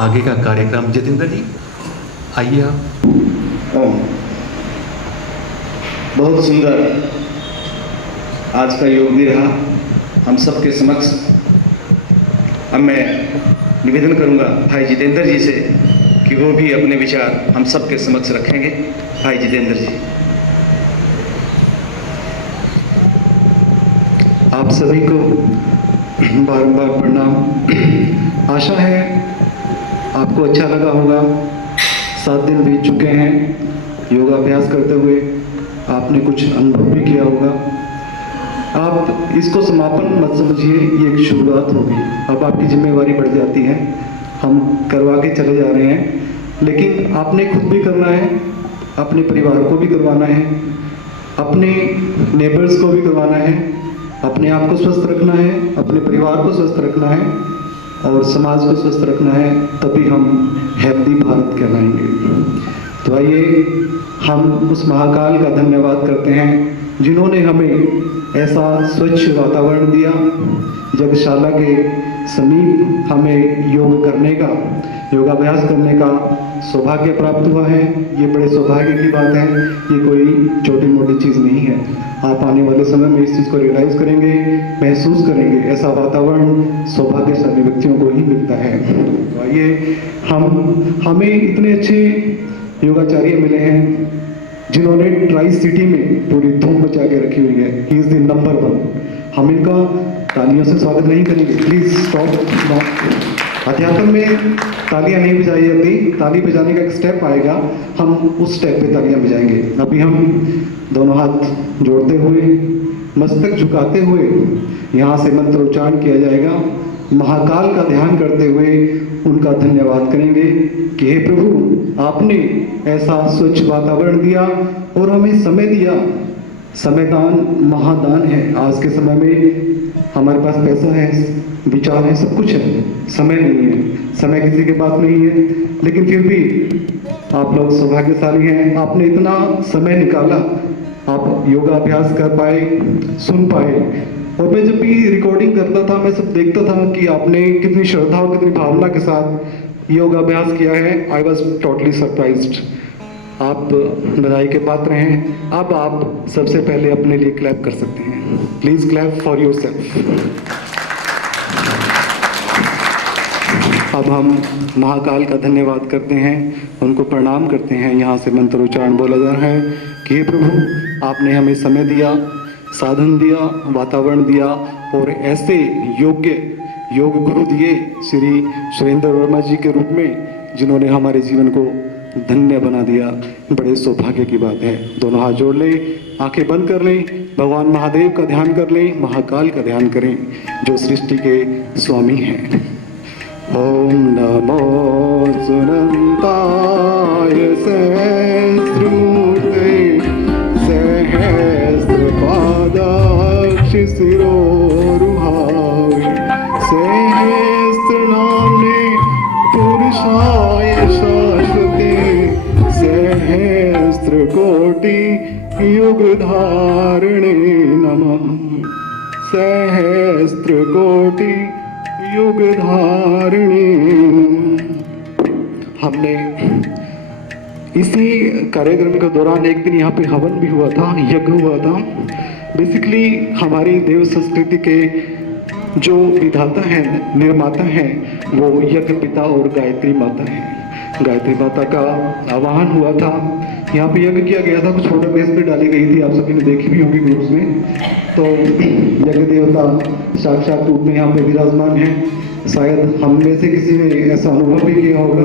आगे का कार्यक्रम। जितेंद्र जी आइए आप। बहुत सुंदर आज का योग भी रहा हम सबके समक्ष। अब मैं निवेदन करूंगा भाई जितेंद्र जी से कि वो भी अपने विचार हम सबके समक्ष रखेंगे। भाई जितेंद्र जी। आप सभी को बारंबार प्रणाम। आशा है आपको अच्छा लगा होगा। 7 दिन बीत चुके हैं योगाभ्यास करते हुए, आपने कुछ अनुभव भी किया होगा। आप इसको समापन मत समझिए, ये एक शुरुआत होगी। अब आपकी जिम्मेवारी बढ़ जाती है, हम करवा के चले जा रहे हैं, लेकिन आपने खुद भी करना है, अपने परिवार को भी करवाना है, अपने नेबर्स को भी करवाना है, अपने आप को स्वस्थ रखना है, अपने परिवार को स्वस्थ रखना है और समाज को स्वस्थ रखना है, तभी हम हेल्दी भारत कहलाएंगे। तो आइए हम उस महाकाल का धन्यवाद करते हैं जिन्होंने हमें ऐसा स्वच्छ वातावरण दिया। यज्ञशाला के समीप हमें योग करने का, योगाभ्यास करने का सौभाग्य प्राप्त हुआ है। ये बड़े सौभाग्य की बात है, ये कोई छोटी मोटी चीज़ नहीं है। आप आने वाले समय में इस चीज़ को रियलाइज करेंगे, महसूस करेंगे। ऐसा वातावरण सौभाग्यशाली व्यक्तियों को ही मिलता है। तो आइए हमें इतने अच्छे योगाचार्य मिले हैं जिन्होंने ट्राई सिटी में पूरी धूम मचा के रखी हुई है। He is the number 1। हम इनका तालियों से स्वागत नहीं करेंगे, प्लीज स्टॉप। अध्यात्म में तालियां नहीं बजाई जाती, ताली बजाने का एक स्टेप आएगा, हम उस स्टेप पे तालियां बजाएंगे। अभी हम दोनों हाथ जोड़ते हुए, मस्तक झुकाते हुए यहाँ से मंत्र उच्चारण किया जाएगा। महाकाल का ध्यान करते हुए उनका धन्यवाद करेंगे कि हे प्रभु, आपने ऐसा स्वच्छ वातावरण दिया और हमें समय दिया। समय दान महादान है। आज के समय में हमारे पास पैसा है, विचार है, सब कुछ है, समय नहीं है। समय किसी के पास नहीं है, लेकिन फिर भी आप लोग सौभाग्यशाली हैं। आपने इतना समय निकाला, आप योगा अभ्यास कर पाए, सुन पाए। और मैं जब भी रिकॉर्डिंग करता था, मैं सब देखता था कि आपने कितनी श्रद्धा और कितनी भावना के साथ योगा अभ्यास किया है। I was totally surprised. आप बधाई के पात्र हैं। अब आप सबसे पहले अपने लिए क्लैप कर सकते हैं। Please clap for yourself. अब हम महाकाल का धन्यवाद करते हैं, उनको प्रणाम करते हैं। यहाँ से मंत्र उच्चारण बोला जा रहा है कि हे प्रभु, आपने हमें समय दिया, साधन दिया, वातावरण दिया और ऐसे योग्य योग गुरु दिए श्री सुरेंद्र वर्मा जी के रूप में, जिन्होंने हमारे जीवन को धन्य बना दिया। बड़े सौभाग्य की बात है। दोनों हाथ जोड़ लें, आंखें बंद कर लें, भगवान महादेव का ध्यान कर लें, महाकाल का ध्यान करें जो सृष्टि के स्वामी हैं। ओम नमो सुनंताय सहस्रमूर्ते सहस्रपादाक्ष शिरोरुहावे सहस्रनाम्ने पुरुषाय शाश्वते सहस्रकोटि युगधारिणे नमः। सहस्रकोटि युगधारिणे। हमने इसी कार्यक्रम के दौरान एक दिन यहाँ पे हवन भी हुआ था, यज्ञ हुआ था। बेसिकली हमारी देव संस्कृति के जो विधाता हैं, निर्माता हैं, वो यज्ञ पिता और गायत्री माता हैं। गायत्री माता का आवाहन हुआ था, यहाँ पे यज्ञ किया गया था, कुछ फोटोग्राफ्स भी डाली गई थी, आप सभी ने देखी भी होंगी ग्रुप्स में। तो यज्ञ देवता साक्षात रूप में यहाँ पे विराजमान है। शायद हम में से किसी ने ऐसा अनुभव भी किया होगा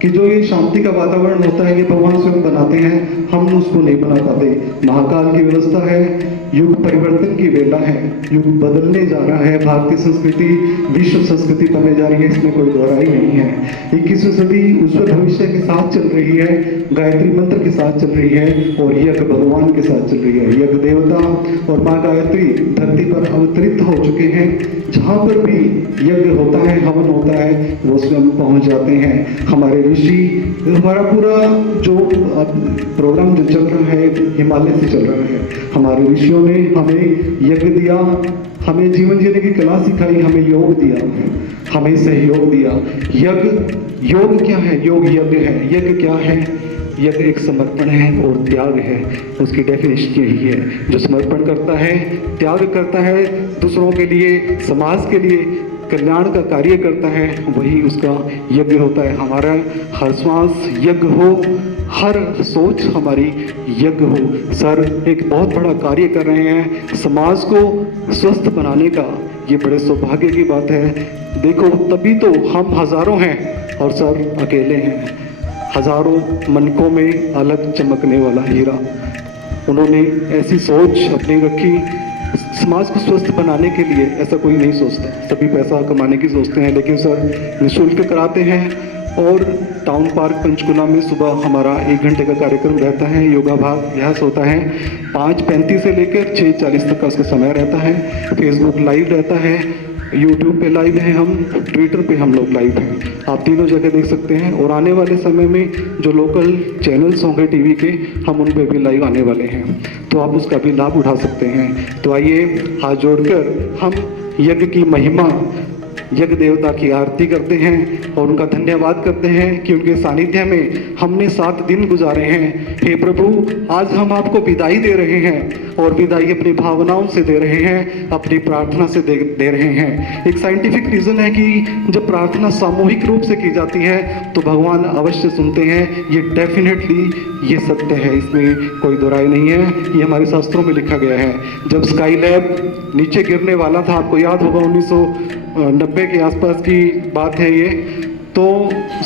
कि जो ये शांति का वातावरण होता है, ये भगवान स्वयं बनाते हैं, हम उसको नहीं बना पाते। महाकाल की व्यवस्था है, युग परिवर्तन की वेला है, युग बदलने जा रहा है। भारतीय संस्कृति विश्व संस्कृति बनने जा रही है, इसमें कोई दोहराई नहीं है। 21वीं सदी उज्ज्वल भविष्य के साथ चल रही है, गायत्री मंत्र के साथ चल रही है और यज्ञ भगवान के साथ चल रही है। यज्ञ देवता और माँ गायत्री धरती पर अवतरित हो चुके हैं। जहाँ पर भी यज्ञ होता है, हवन होता है, वो स्वयं पहुँच जाते हैं। हमारे ऋषि, हमारा पूरा जो प्रोग्राम जो चल रहा है हिमालय से चल रहा है। हमारे ऋषियों ने हमें यज्ञ दिया, हमें जीवन जीने की कला सिखाई, हमें योग दिया, हमें सहयोग दिया। यज्ञ, योग क्या है? योग यज्ञ है। यज्ञ क्या है? यज्ञ एक समर्पण है और त्याग है। उसकी डेफिनेशन यही है। जो समर्पण करता है, त्याग करता है, दूसरों के लिए, समाज के लिए कल्याण का कार्य करता है, वही उसका यज्ञ होता है। हमारा हर श्वास यज्ञ हो, हर सोच हमारी यज्ञ हो। सर एक बहुत बड़ा कार्य कर रहे हैं समाज को स्वस्थ बनाने का। ये बड़े सौभाग्य की बात है। देखो तभी तो हम हजारों हैं और सर अकेले हैं। हजारों मनकों में अलग चमकने वाला हीरा। उन्होंने ऐसी सोच अपनी रखी, समाज को स्वस्थ बनाने के लिए। ऐसा कोई नहीं सोचता, सभी पैसा कमाने की सोचते हैं, लेकिन सर निःशुल्क कराते हैं। और टाउन पार्क पंचकुला में सुबह हमारा 1 घंटे का कार्यक्रम रहता है, योगाभ्यास होता है। 5:35 से लेकर 6:40 तक का उसका समय रहता है। फेसबुक लाइव रहता है, यूट्यूब पे लाइव है, हम ट्विटर पे हम लोग लाइव हैं। आप तीनों जगह देख सकते हैं। और आने वाले समय में जो लोकल चैनल्स होंगे टीवी के, हम उन पे भी लाइव आने वाले हैं, तो आप उसका भी लाभ उठा सकते हैं। तो आइए हाथ जोड़कर हम यज्ञ की महिमा, यज्ञ देवता की आरती करते हैं और उनका धन्यवाद करते हैं कि उनके सानिध्य में हमने 7 दिन गुजारे हैं। हे प्रभु, आज हम आपको विदाई दे रहे हैं और विदाई अपनी भावनाओं से दे रहे हैं, अपनी प्रार्थना से दे रहे हैं। एक साइंटिफिक रीज़न है कि जब प्रार्थना सामूहिक रूप से की जाती है तो भगवान अवश्य सुनते हैं। ये डेफिनेटली ये सत्य है, इसमें कोई दो राय नहीं है। ये हमारे शास्त्रों में लिखा गया है। जब स्काई लैब नीचे गिरने वाला था, आपको याद होगा 1990 के आसपास की बात है ये, तो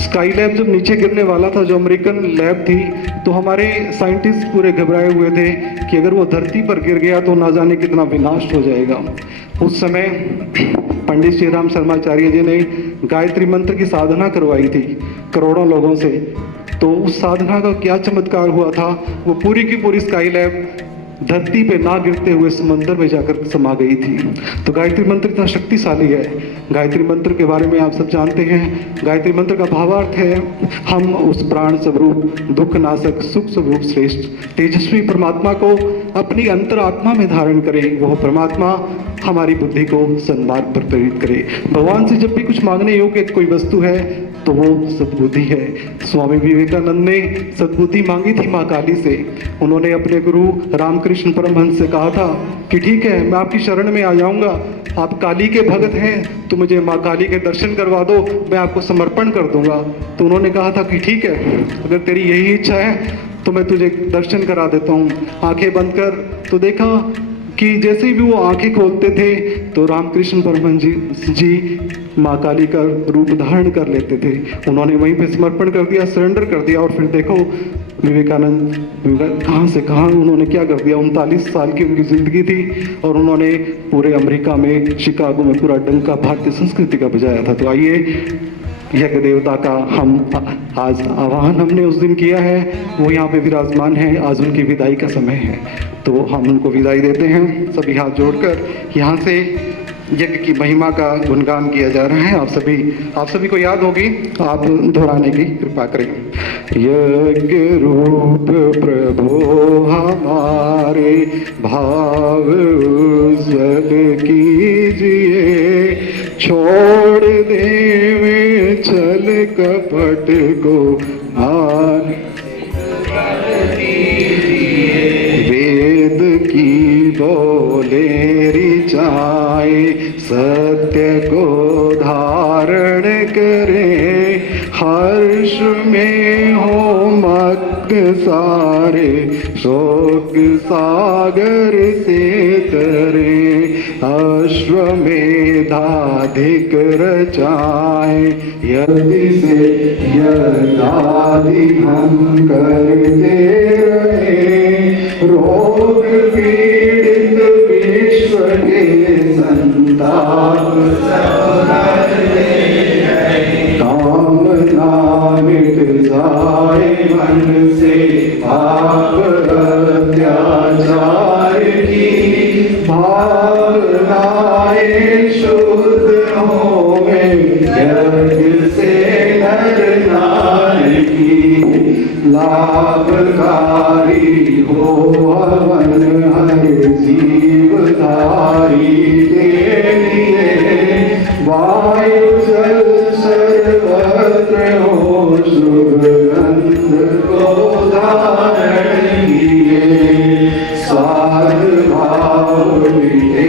स्काई लैब जब नीचे गिरने वाला था, जो अमेरिकन लैब थी, तो हमारे साइंटिस्ट पूरे घबराए हुए थे कि अगर वो धरती पर गिर गया तो ना जाने कितना विनाश हो जाएगा। उस समय पंडित श्री राम शर्माचार्य जी ने गायत्री मंत्र की साधना करवाई थी करोड़ों लोगों से। तो उस साधना का क्या चमत्कार हुआ था, वो पूरी की पूरी स्काई लैब धरती पे ना गिरते हुए समंदर में जाकर समा गई थी। तो गायत्री मंत्र इतना शक्तिशाली है। गायत्री मंत्र के बारे में आप सब जानते हैं। गायत्री मंत्र का भावार्थ है, हम उस प्राण स्वरूप, दुख नाशक, सुख स्वरूप, श्रेष्ठ तेजस्वी परमात्मा को अपनी अंतरात्मा में धारण करें। वह परमात्मा हमारी बुद्धि को सन्मार्ग पर प्रेरित करे। भगवान से जब भी कुछ मांगने योग्य कोई वस्तु है तो वो सद्बुद्धि है। स्वामी विवेकानंद ने सद्बुद्धि मांगी थी माँ काली से। उन्होंने अपने गुरु रामकृष्ण परमहंस से कहा था कि ठीक है, मैं आपकी शरण में आ जाऊंगा, आप काली के भगत हैं तो मुझे माँ काली के दर्शन करवा दो, मैं आपको समर्पण कर दूंगा। तो उन्होंने कहा था कि ठीक है, अगर तेरी यही इच्छा है तो मैं तुझे दर्शन करा देता हूँ, आंखें बंद कर। तो देखा कि जैसे भी वो आंखें खोलते थे तो रामकृष्ण परमहंस जी माँ काली का रूप धारण कर लेते थे। उन्होंने वहीं पे समर्पण कर दिया, सरेंडर कर दिया। और फिर देखो विवेकानंद कहाँ से कहाँ उन्होंने क्या कर दिया। 39 साल की उनकी जिंदगी थी और उन्होंने पूरे अमेरिका में, शिकागो में पूरा डंका भारतीय संस्कृति का बजाया था। तो आइए यज्ञ देवता का हम आज आह्वान हमने उस दिन किया है, वो यहाँ पे विराजमान है। आज उनकी विदाई का समय है तो हम उनको विदाई देते हैं सभी हाथ जोड़कर। यहाँ से यज्ञ की महिमा का गुणगान किया जा रहा है। आप सभी को याद होगी, आप दोहराने की कृपा करें। यज्ञ रूप प्रभो हमारे भाव उज्जवल कीजिए, छोड़ देवे छल कपट को मान, वेद की बोले रिचाए, सत्य को धारण करे, हर्ष में हो मग्न सारे, शोक सागर से तरे, अश्वमेधाधिक रचाए, यदि से यदादि हम करते रहे, रोग पीड़ित विश्व के संताप कामना मिट जाए मन से, पाप अत्याचार की भावनाएं शुद्ध होवे, यज्ञ से नर नारी की लाभकारी हो हवन हर जी। जीवधारी के लिए वायु जल सर्वत्र हो सुगंध को धारण किए साध भाव मिटे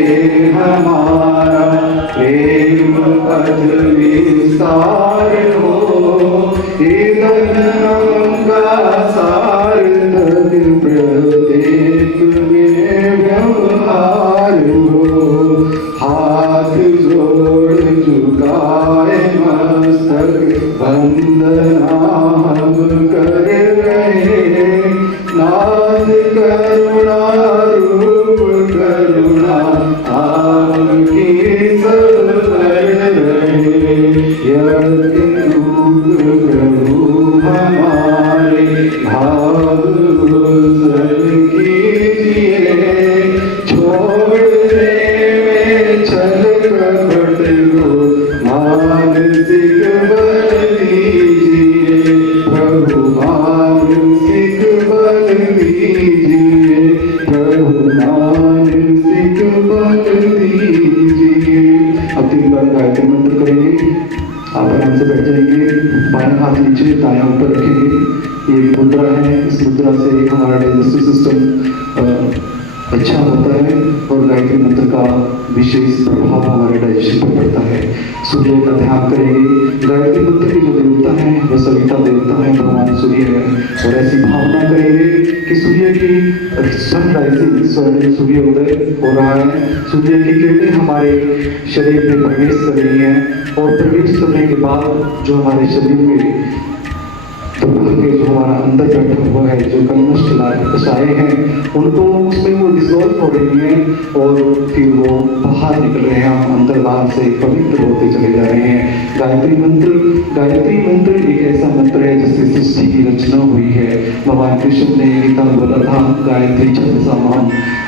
हमारा प्रेम पद विस्तार हो का सार प्रत्येक में व्यवहार हो हाथ जोड़ झुकाए मस्तक वंदना हम कर रहे नाथ करुणा रूप करुणा आपकी सब कर रहे यज्ञ प्रभु हमारे भाव कीजिए छोड़ने में छल कपट को मानसिक बल दीजिए प्रभु मानसिक बल दीजिए प्रभु मानसिक बल दीजिए। अब 3 बार गायत्री मंत्र करेंगे। आप आराम से बैठ जाएंगे, बाएं हाथ नीचे दायां ऊपर रखेंगे। ये मुद्रा है, इस मुद्रा से हमारा डाइजेस्टिव सिस्टम अच्छा होता है और गायत्री मंत्र का विशेष प्रभाव हमारे डाइजेशन पर पड़ता है। सूर्य का ध्यान करेंगे। गायत्री मंत्र की जो देवता है वह सविता देवता है, भगवान सूर्य है और ऐसी भावना करेंगे कि सूर्य की सनराइजिंग स्वर्णिम सूर्योदय हो रहा है। सूर्य की किरणें हमारे शरीर में प्रवेश कर रही हैं और प्रवेश करने के बाद जो हमारे शरीर में जो हमारा अंदर बैठा हुआ है, जो कलमश कषाय हैं, उनको उसमें वो डिसॉल्व हो रही हैं और फिर वो बाहर निकल रहे हैं। हम अंदर बाहर से पवित्र होते चले जा रहे हैं। गायत्री मंत्र एक ऐसा मंत्र है जिससे सृष्टि की रचना हुई है। भगवान कृष्ण ने गीता में बोला था गायत्री छंद समान,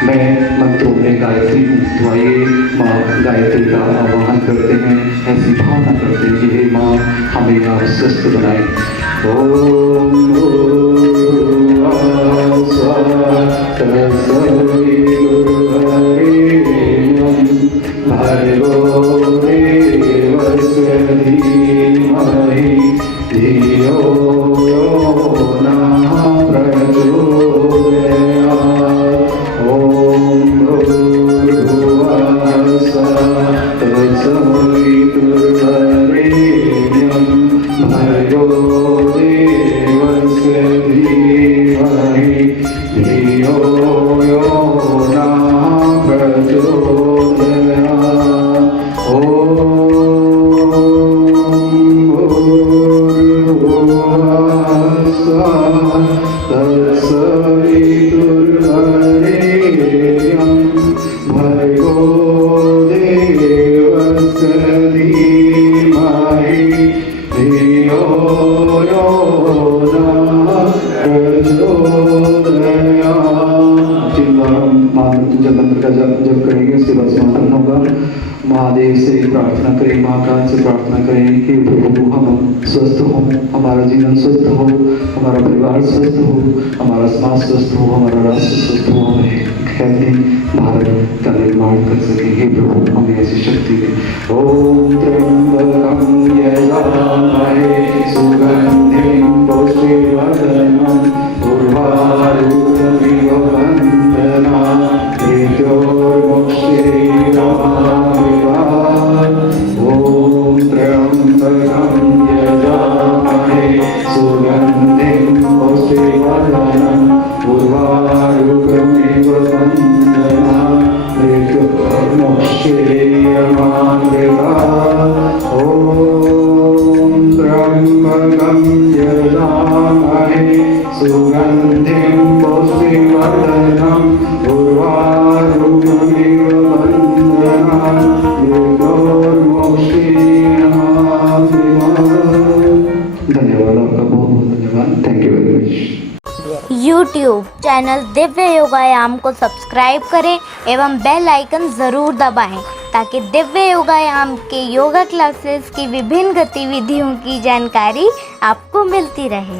मैं मंत्रों में गायत्री हूँ। तो आइए माँ गायत्री का आवाहन करते हैं, ऐसी भावना करते हैं कि हे माँ हमें आप स्वस्थ बनाए। ओम भर्गो देवस्य धीमहि धियो यो नः प्रचोदयात्। ओम भूर्भुवः स्वः तत्सवितुर्वरेण्यं भर्गो देवस्य धीमहि धियो यो नः प्रचोदयात्। जब करेंगे उसके बाद समापन होगा। महादेव से प्रार्थना करें, महाकाल से प्रार्थना करें कि प्रभु हम स्वस्थ हो, हमारा जीवन स्वस्थ हो, हमारा परिवार स्वस्थ हो, हमारा समाज स्वस्थ हो, हमारा राष्ट्र स्वस्थ हो, हमें हेल्दी भारत का निर्माण कर सके। हे प्रभु हमें ऐसी शक्ति दे। ओम त्र्यंबकं यजामहे सुगंधिं पुष्टिवर्धनम् उर्वारुकमिव वन्दनात् ओम त्र्यंबकं यजामहे सुगंधिं पुष्टिवर्धनम् उर्वारुकमिव वन्दनात् ओम त्र्यंबकं यजामहे सुगंधिं पुष्टिवर्धनम् उर्वारुकमिव वन्दनात् धन्यवाद, आपका बहुत बहुत धन्यवाद। Thank you very much. YouTube channel Divya योगायाम को सब्सक्राइब करें एवं बेल आइकन ज़रूर दबाएं ताकि दिव्य योगायाम के योगा क्लासेस की विभिन्न गतिविधियों की जानकारी आपको मिलती रहे।